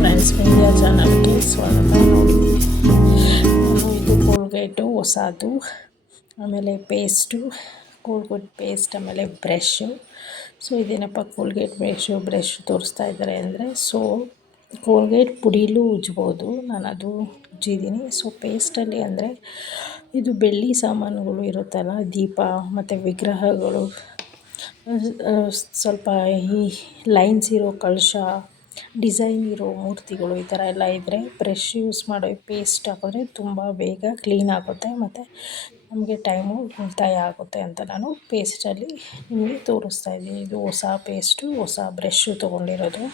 Friends media ಚಾನಲ್ಗೆ ಸ್ವಾಗತ ನೋಡಿ ಇದು ಕೋಲ್ಗೇಟು ಹೊಸದು ಆಮೇಲೆ ಪೇಸ್ಟು ಕೋಲ್ಗೇಟ್ ಪೇಸ್ಟ್ ಆಮೇಲೆ ಬ್ರಷು ಸೊ ಇದೇನಪ್ಪ ಕೋಲ್ಗೇಟ್ ಬ್ರಷು ಬ್ರಷ್ ತೋರಿಸ್ತಾ ಇದ್ದಾರೆ ಅಂದರೆ ಸೊ ಕೋಲ್ಗೇಟ್ ಪುಡಿಲೂ ಉಜ್ಬೋದು. ನಾನು ಅದು ಉಜ್ಜಿದ್ದೀನಿ ಸೊ ಪೇಸ್ಟಲ್ಲಿ ಅಂದರೆ, ಇದು ಬೆಳ್ಳಿ ಸಾಮಾನುಗಳು ಇರುತ್ತಲ್ಲ, ದೀಪ, ಮತ್ತು ವಿಗ್ರಹಗಳು. ಸ್ವಲ್ಪ ಈ ಲೈನ್ಸ್ ಇರೋ ಕಳಶ ಡಿಸೈನ್ ಇರೋ ಮೂರ್ತಿಗಳು ಈ ಥರ ಎಲ್ಲ ಇದ್ದರೆ ಬ್ರಷ್ ಯೂಸ್ ಮಾಡೋ ಪೇಸ್ಟ್ ಹಾಕಿದ್ರೆ ತುಂಬ ಬೇಗ ಕ್ಲೀನ್ ಆಗುತ್ತೆ ಮತ್ತು ನಮಗೆ ಟೈಮು ಉಳಿತಾಯ ಆಗುತ್ತೆ ಅಂತ ನಾನು ಪೇಸ್ಟಲ್ಲಿ ನಿಮಗೆ ತೋರಿಸ್ತಾ ಇದ್ದೀನಿ. ಇದು ಹೊಸ ಪೇಸ್ಟು ಹೊಸ ಬ್ರಷ್ಷು ತೊಗೊಂಡಿರೋದು.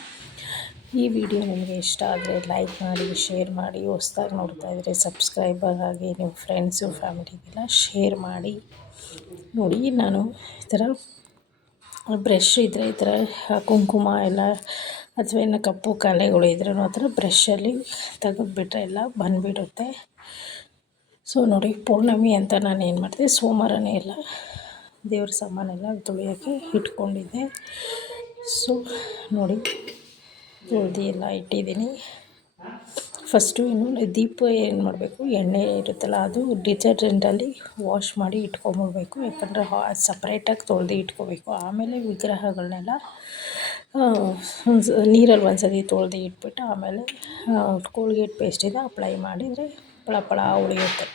ಈ ವಿಡಿಯೋ ನಿಮಗೆ ಇಷ್ಟ ಆದರೆ ಲೈಕ್ ಮಾಡಿ ಶೇರ್ ಮಾಡಿ, ಹೊಸ್ದಾಗಿ ನೋಡ್ತಾ ಇದ್ದರೆ ಸಬ್ಸ್ಕ್ರೈಬರ್ ಆಗಿ, ನಿಮ್ಮ ಫ್ರೆಂಡ್ಸು ಫ್ಯಾಮಿಲಿಗೆಲ್ಲ ಶೇರ್ ಮಾಡಿ. ನೋಡಿ, ನಾನು ಈ ಥರ ಬ್ರಷ್ ಇದ್ದರೆ ಈ ಥರ ಕುಂಕುಮ ಎಲ್ಲ ಅಥವಾ ಇನ್ನು ಕಪ್ಪು ಕಲೆಗಳು ಇದ್ರೂ ಆ ಥರ ಬ್ರಷಲ್ಲಿ ತೆಗೆದ್ಬಿಟ್ರೆ ಎಲ್ಲ ಬಂದುಬಿಡುತ್ತೆ. ಸೊ ನೋಡಿ, ಪೌರ್ಣಮಿ ಅಂತ ನಾನು ಏನು ಮಾಡಿದೆ, ಸೋಮವಾರನೇ ಎಲ್ಲ ದೇವ್ರ ಸಾಮಾನೆಲ್ಲ ತೊಳೆಯೋಕ್ಕೆ ಇಟ್ಕೊಂಡಿದ್ದೆ. ಸೊ ನೋಡಿ ತೊಳ್ದು ಎಲ್ಲ ಇಟ್ಟಿದ್ದೀನಿ. ಫಸ್ಟು ಇನ್ನು ದೀಪ ಏನು ಮಾಡಬೇಕು, ಎಣ್ಣೆ ಇರುತ್ತಲ್ಲ ಅದು ಡಿಟರ್ಜೆಂಟಲ್ಲಿ ವಾಶ್ ಮಾಡಿ ಇಟ್ಕೊಂಬಿಡ್ಬೇಕು. ಯಾಕಂದರೆ ಸಪ್ರೇಟಾಗಿ ತೊಳೆದು ಇಟ್ಕೋಬೇಕು. ಆಮೇಲೆ ವಿಗ್ರಹಗಳನ್ನೆಲ್ಲ ನೀರಲ್ಲಿ ಒಂದು ಸತಿ ತೊಳೆದು ಇಟ್ಬಿಟ್ಟು ಆಮೇಲೆ ಕೋಲ್ಗೇಟ್ ಪೇಸ್ಟಿಂದ ಅಪ್ಲೈ ಮಾಡಿದರೆ ಫಳ ಫಳ ಉಳಿಯುತ್ತೆ.